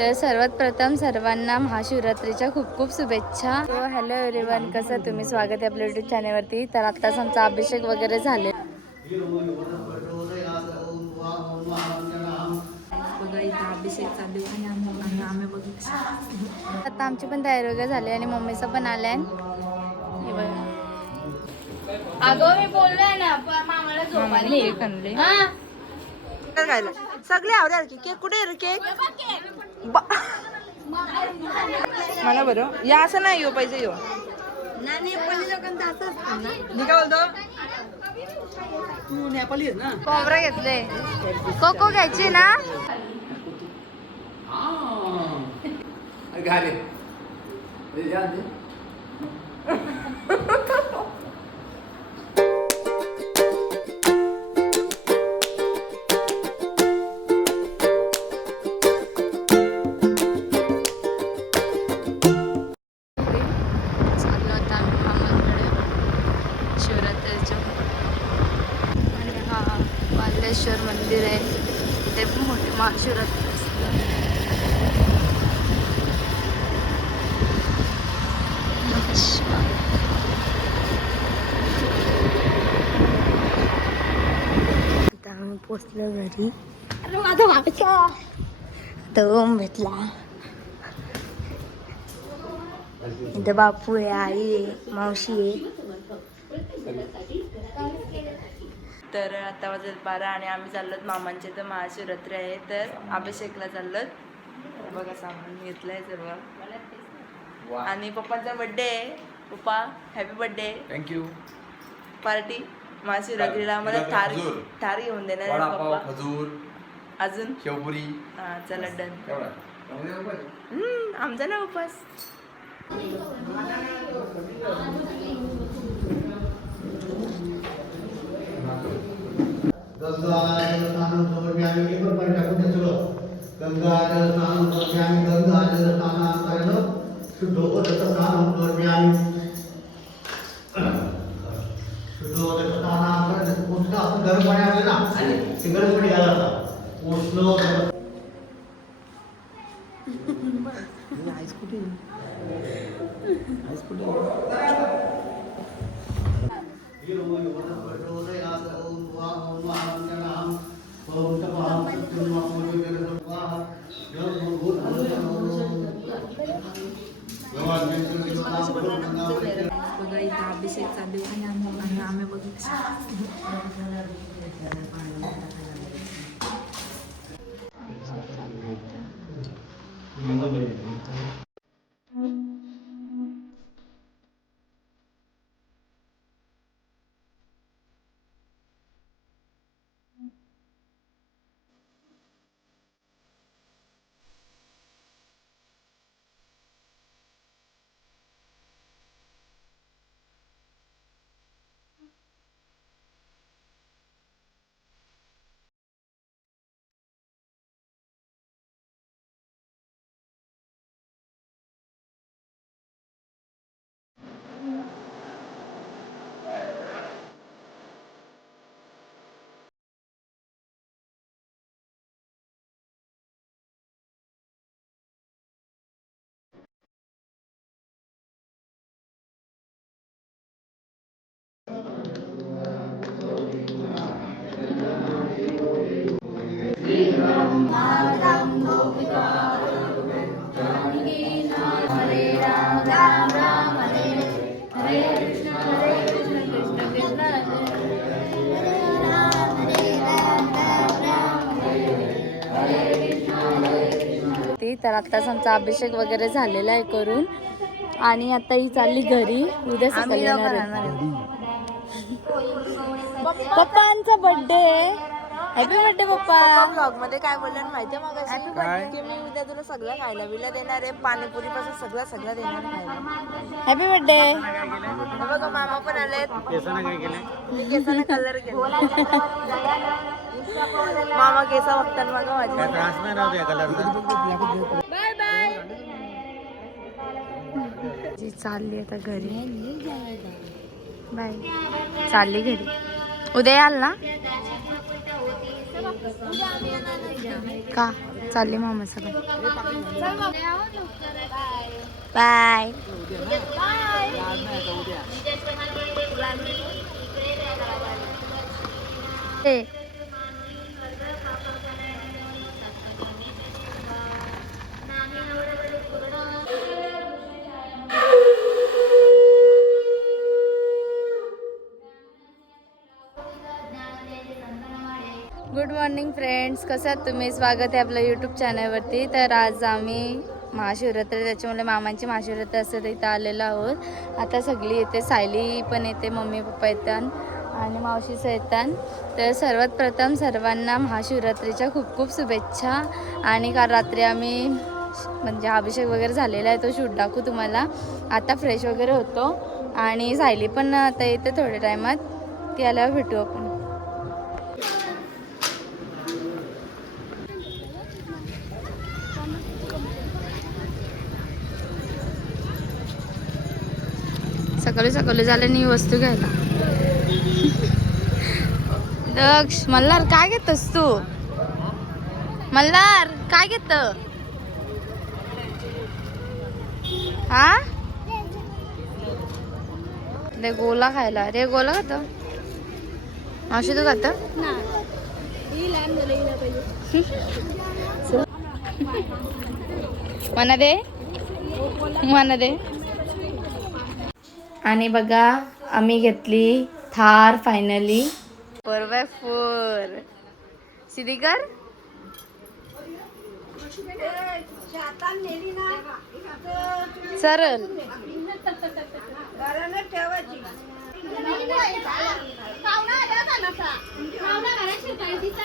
तर सर्वात प्रथम सर्वांना महाशिवरात्रीच्या खूप खूप शुभेच्छा. हॅलो एव्हरीवन कसं तुम्ही स्वागत आहे आपल्या युट्यूब चॅनलवरती तर आत्ताच आमचा अभिषेक वगैरे झाले. आता आमची पण तयारी वगैरे झाली आणि मम्मीचं पण आलंय. हे बघा. अगं मी बोललोय ना पण मामाला झोप आली. हा? खायला सगळे आवडेल की केक कुठे केक. मला बरं. या असं नाही येऊ पाहिजे येऊ मी काय बोलतो कोबरा घेतले. कोको घ्यायची ना? घाले. पोचलो घरी. तो ओम भेटला. इथं बापू आहे आई आहे मावशी आहे. तर आता वाजत बारा आणि आम्ही चाललोत मामांचे तर महाशिवरात्री आहे तर अभिषेकला चाललोत. बघा सामान घेतलंय सर्व. आणि पप्पांचा बर्थडे आहे. पप्पा happy birthday thank you party महाशिवरात्रीला मला थार खजूर. थार घेऊन देणार आहे वडापाव पप्पा. खजूर. अजून? शेवपुरी. हा चला डन. एवढा. हम्म, आमचा ना उपास गंगाजल स्नानं समर्पयामि हे पण पाणी टाकून द्या सगळं गंगाजल स्नानं समर्पयामि गंगाजल स्नानान्तरेण शुद्धोदक स्नानं समर्पयामि शुद्धोदक स्नानान्तरेण उष्ण आपण गरम पाणी आलं ना ते गरम पाणी घाला आता उष्ण बघा इथं अभिषेक चालू आहे आणि तर आत्ताच आमचा अभिषेक वगैरे झालेला आहे करून. आणि आता ही चालली घरी. उद्या सकाळी येणार आहे. पप्पांचा बर्थडे हॅपी बर्थडे पप्पा. ब्लॉगमध्ये काय बोललं माहितीये मग की मी उद्या तुला सगळं खायला बिला देणार आहे. पाणीपुरी पासून सगळं सगळं देणार खायला. हॅपी बर्थडे बघा मामा पण आलेत. मी केसाला कलर केला मामा केसा बघतात मग माझ्या. Bye bye. जी चालली आता घरी. बाय. चालली घरी. उद्या याल ना? का? चालली मामा सगळं. बाय. ते मॉर्निंग फ्रेंड्स कसं आहात तुम्ही? स्वागत आहे आपलं यूट्यूब चॅनलवरती तर आज आम्ही महाशिवरात्री त्याच्यामुळे मामांची महाशिवरात्री असं इथं आलेलो आहोत. आता सगळी येते सायली पण येते मम्मी पप्पा येतात आणि मावशीचं येतात. तर सर्वात प्रथम सर्वांना महाशिवरात्रीच्या खूप खूप शुभेच्छा. आणि काल रात्री आम्ही म्हणजे अभिषेक वगैरे झालेला आहे तो शूट दाखवू तुम्हाला. आता फ्रेश वगैरे होतो. आणि सायली पण आता येते थोड्या टायमात. ती आल्यावर भेटू आपण. सकाळी सकाळी झाले नाही वस्तू घ्यायला. दक्ष मल्हार काय घेतस तू? मल्हार काय घेत? हा? रे गोला खायला. रे गोला खात. मावशी तू खात? मना दे. मना दे. आणि बघा आम्ही घेतली Thar finally four by four सिद्धीकर? सरळ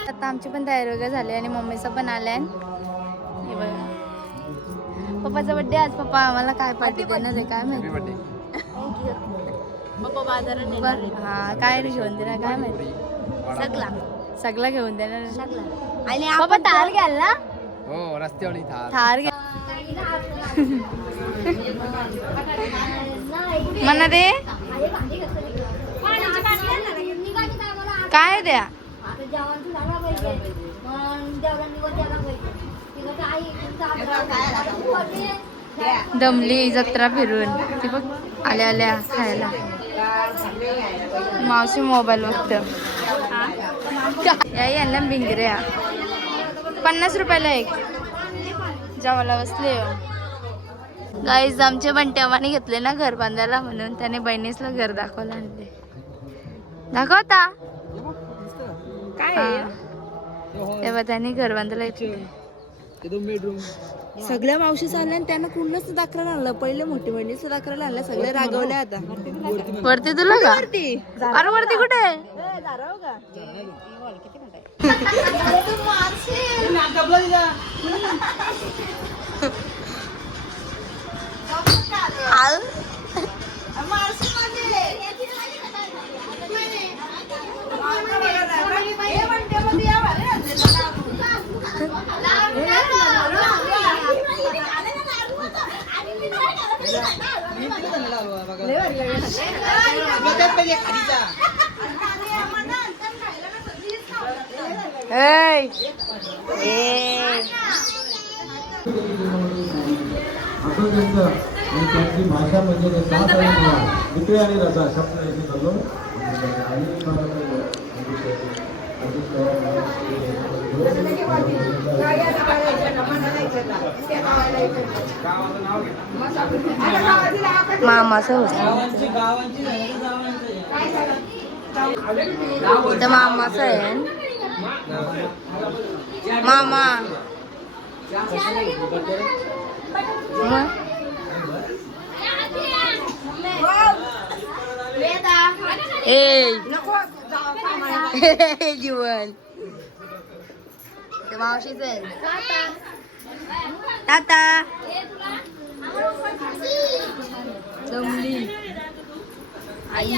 आता आमची पण तयारी वगैरे झाली आणि मम्मीचं पण आलंय. बघा. पप्पाचा बड्डे आज. पप्पा आम्हाला काय पार्टी देणार आहे काय माहिती? हा काय घेऊन देणार काय माहिती? सगळा. सगळा घेऊन देणार. आणि थार घ्याल ना? हो रस्त्यावर थार. थार घ्या मना दे. काय द्या? दमली जत्रा फिरून. ती बघ आल्या आल्या खायला. मावशी मोबाईल बघत. याई आणल्या भिंगऱ्या पन्नास रुपयाला एक. जेवायला बसले गाईज आमचे बंट्यावाने घेतले ना घर बांधायला म्हणून. त्याने बहिणीसला घर दाखवलं आणले. दाखवता? हा. तेव्हा त्यांनी घर बांधायला बेडरूम सगळ्या मावशी चालल्या आणि त्यांना पूर्णच दाखवायला आणलं. पहिले मोठी बहिणीच दाखवायला आणलं सगळे रागवले आता. वरती तुला का? अरे वरती कुठे आहे? आल. ऐ. ए. असं त्यांचं भाषा म्हणजे आणि नऊ. विक्री आणि रसा शब्द मामाचं होत. मामाचं आहे. मामा. मग? ए. जीवन ते मावशीच आहे टाटा जमली आई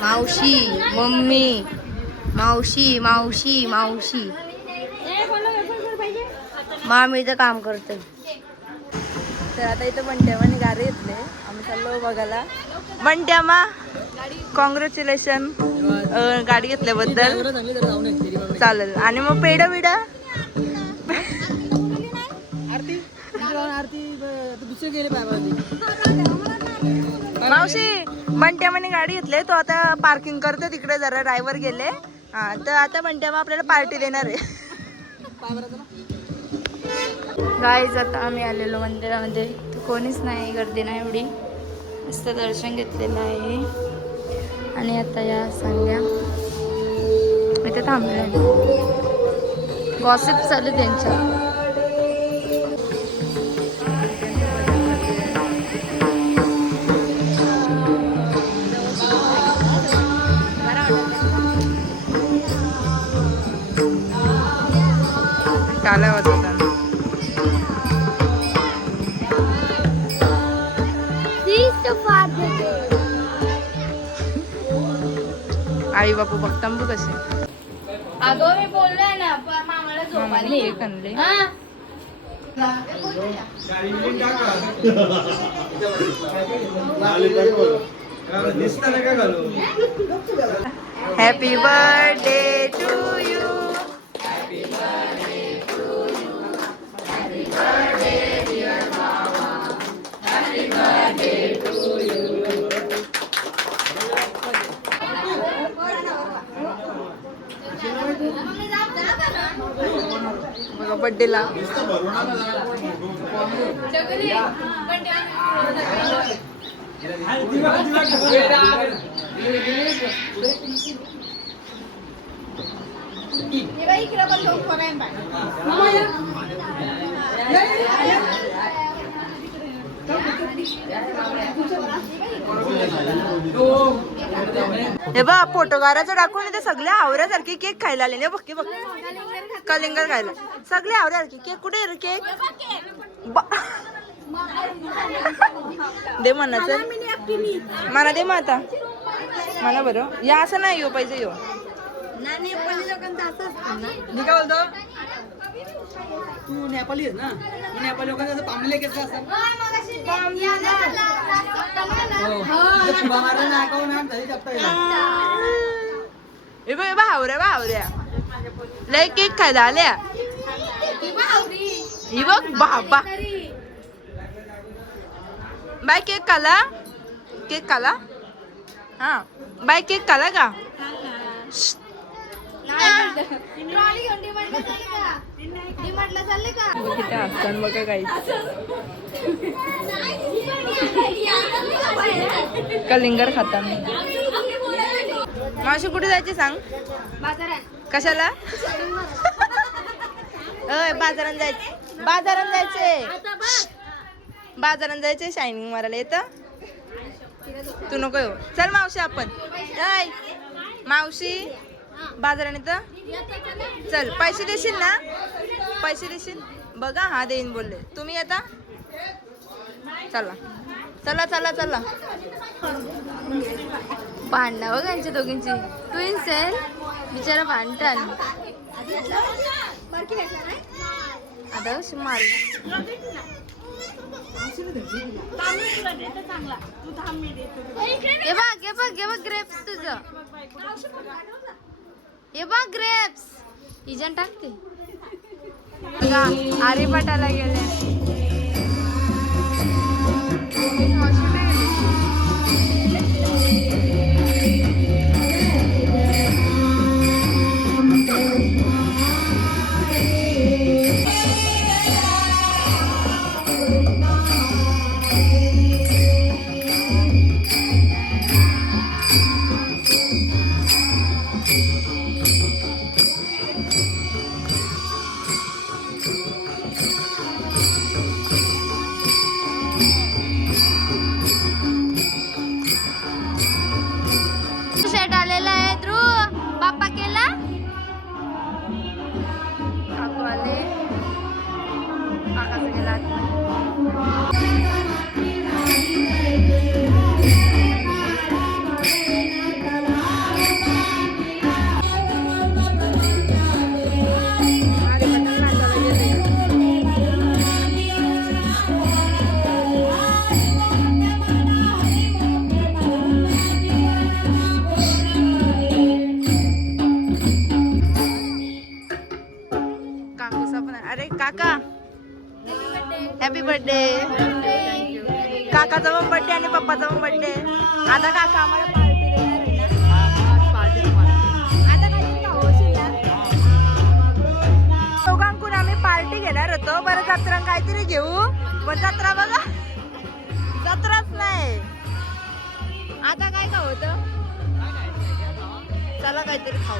मावशी मम्मी मावशी मावशी मावशी मामीचं काम करते तर आता इथं बंट्यामाने गाडी घेतले आम्ही चाललो बघायला. बंट्यामा कॉंग्रॅच्युलेशन गाडी घेतल्याबद्दल. चालेल. आणि मग पेड बिड आरती? आरती दुसरे गेले पाहिजे मावशी बंट्या म्हणे गाडी घेतले तो आता पार्किंग करतो तिकडे जरा ड्रायव्हर गेले. हा तर आता बंट्या मग आपल्याला पार्टी देणार आहे. गाईज आता आम्ही आलेलो मंदिरामध्ये. तर कोणीच नाही गर्दी नाही एवढी. मस्त दर्शन घेतलेलं आहे. आणि आता या सांगल्या इथे थांबले गॉसिप चालू त्यांच्या. काला वाजवताना आई बापू बघता बघ कसे अगं मी बोललोय ना पण मामाला झोप मामाने आली. केक आणले हा? हॅपी बर्थडे बर्थडेला हे बघ पोटोगाराचं टाकून इथे सगळ्या आवऱ्यासारखे केक खायला आले बघ की बघ. कलिंगड खायला. सगळे आवऱ्यासारखे केक कुठे रे केक? बा- दे मनाचं. मला दे माता मला बरं. या असं नाही येऊ पाहिजे येऊ मी काय बोलतो? तू नेपाळी आहेस ना? मी नेपाळी लोकांचं असं पामलेले केस असतात हो. बाहेर तरी जपता लय केक खायला आल्या? ही बघ बाबा. बाय केक खाला केक खाला हा. बाय केक खाला का? किती बघा काही कलिंगर खाता मी. मावशी कुठे जायची सांग? कशाला? अय बाजारात जायचे. बाजारात जायचे बाजारात जायचे शायनिंग मारायला. येतं? तू नको येऊ. चल मावशी आपण. जाय. मावशी बाजारात येतं? चल पैसे देशील ना? पैसे देशील? बघा हा देईन बोलले. तुम्ही येता? चला. चला चला चला. भांडणं बघ यांच्या दोघींची. ट्विन्स आहे बिचारा भांडण आता मार. हे बघ हे बघ हे बघ ग्रेप्स तुझं. हे बघ ग्रेप्स इजन टाकते आरे आर्यभटाला गेले. 我没什么 होतं. चला काहीतरी खाऊ.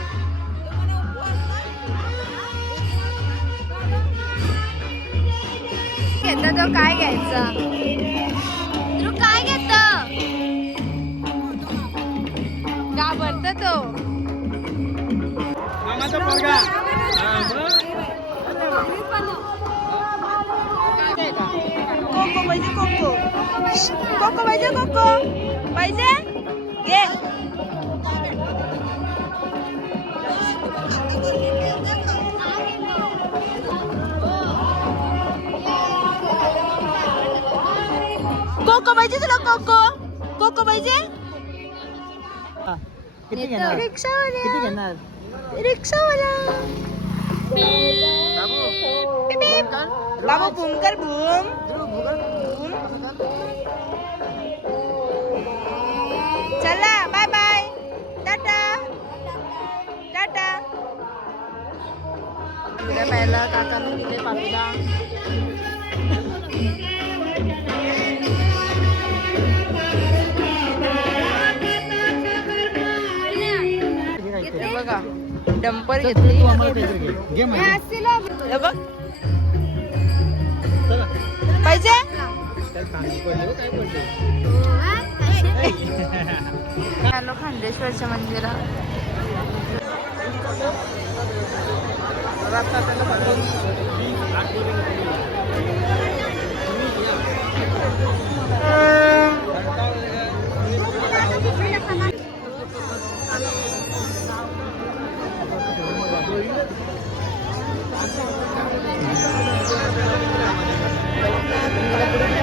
घेता तो काय घ्यायचा? तू काय घेत घाबरत तो. कोको पाहिजे कोको. कोको पाहिजे कोको. पाहिजे घे कोको पाहिजे तुला कोको कोको पाहिजे किती घेणार किती रिक्षावाला घेणार रिक्षावाला बाबू बूम कर बूम उद्या प्यायला काकाने दिले हे बघा डंपर घेतली. बघ. पाहिजे? हो, काय पडली? आलो खांदेश्वरच्या मंदिरात. पाय पाय काय हो ताई पाय काय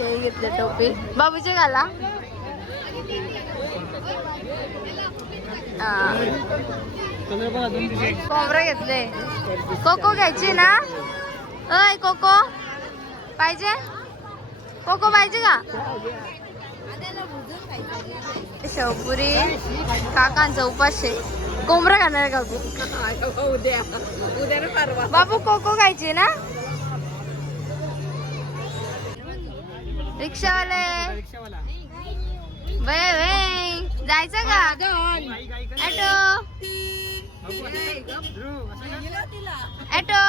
हे घेतले टोपी. बाबूचे घाला. हा. कोंबडं घेतले. कोको घ्यायची ना? अय कोको. पाहिजे? कोको पाहिजे का? शेवपुरी काकांचा उपाशी. कोंबडा खाणार काकू उद्या. उद्या परवा. बाबू कोको खायची ना? रिक्षावाले. वे वे जायचं का? ॲटो. ॲटो.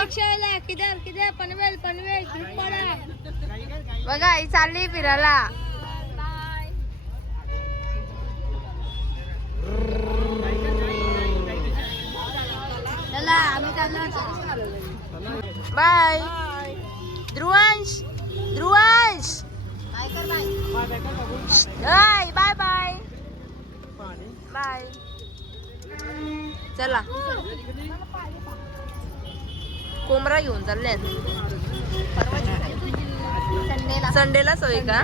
रिक्षावाला किधर किधर? पनवेल पनवेल बघा ही चालली फिरायला. चला आम्ही चाललो bye. Dhruvansh. Dhruvansh bye bye bye. Bye. चला. कोमरा घेऊन चालले संडेला सोय का?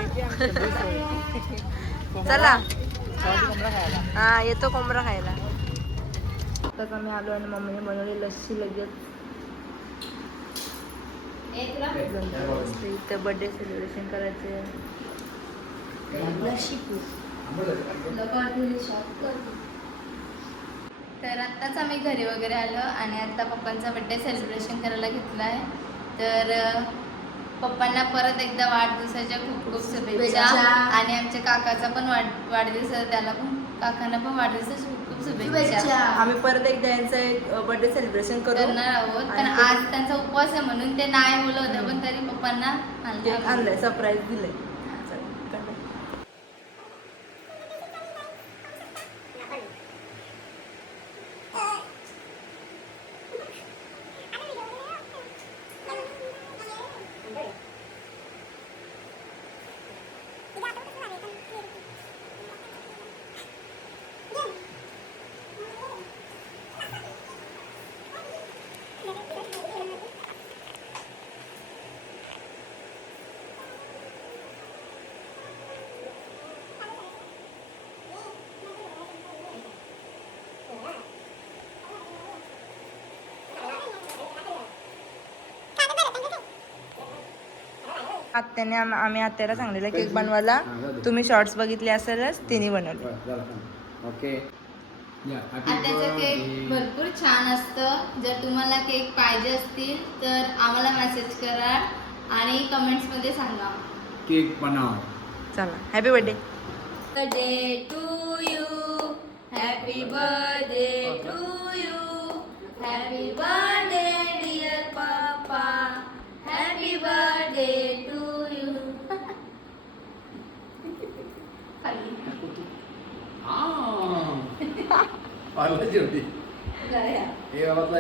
चला. हा येतो कोमरा खायला. आताच आम्ही आलो आणि मम्मीने बनवली लस्सी लगेच. इथं बर्थडे सेलिब्रेशन करायचे तर आत्ताच आम्ही घरी वगैरे आलो आणि आता पप्पांचा बड्डे सेलिब्रेशन करायला घेतला आहे. तर पप्पांना परत एकदा वाढदिवसाच्या खूप खूप शुभेच्छा. आणि आमच्या काकाचा पण वाढ वाढदिवस त्याला पण काकांना पण वाढदिवसाच्या शुभेच्छा. आम्ही परत एकदा यांचं एक बर्थडे सेलिब्रेशन करू. करणार आहोत. पण आज त्यांचा उपवास आहे म्हणून ते नाही बोलत होते पण तरी पप्पांना आणलंय सरप्राईज दिलंय. आत्याने आम- आम्ही आत्याला सांगलेलं केक बनवायला. तुम्ही शॉर्ट्स बघितले असेलच तिने बनवले. ओके. या आत्याचं केक भरपूर छान असतं. जर तुम्हाला केक पाहिजे असतील तर आम्हाला मेसेज करा आणि कमेंट्समध्ये सांगा. केक बनव चला happy birthday birthday to you happy birthday to you happy birthday dear पप्पा हॅपी बर्थडे टू यू पार्लाची होती. हे गावातला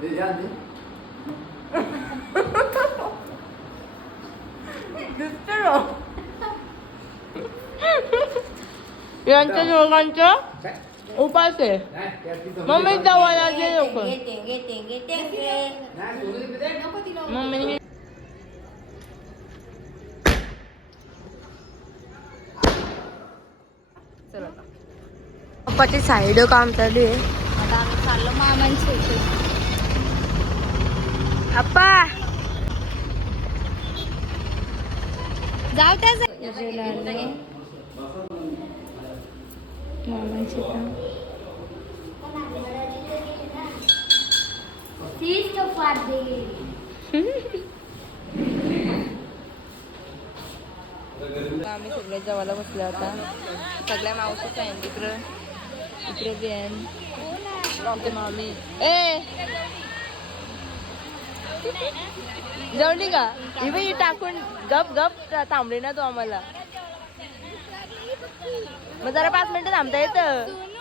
हे या दे. यांच्या दोघांचं? उपास आहे. मम्मी? जवळ लोक. मम्मी पप्पाची साईड काम चालू आहे. आता आम्ही चाललो मामांची अप्पा जाऊ त्या मामांची. आम्ही सगळे जेवायला बसलो आता. सगळ्या मावशीच आहे बी आहे इथे मामी ए जेवली का? बाई ही टाकून गप गप थांबली ना तू आम्हाला. मग जरा पाच मिनिटं थांबता येतं.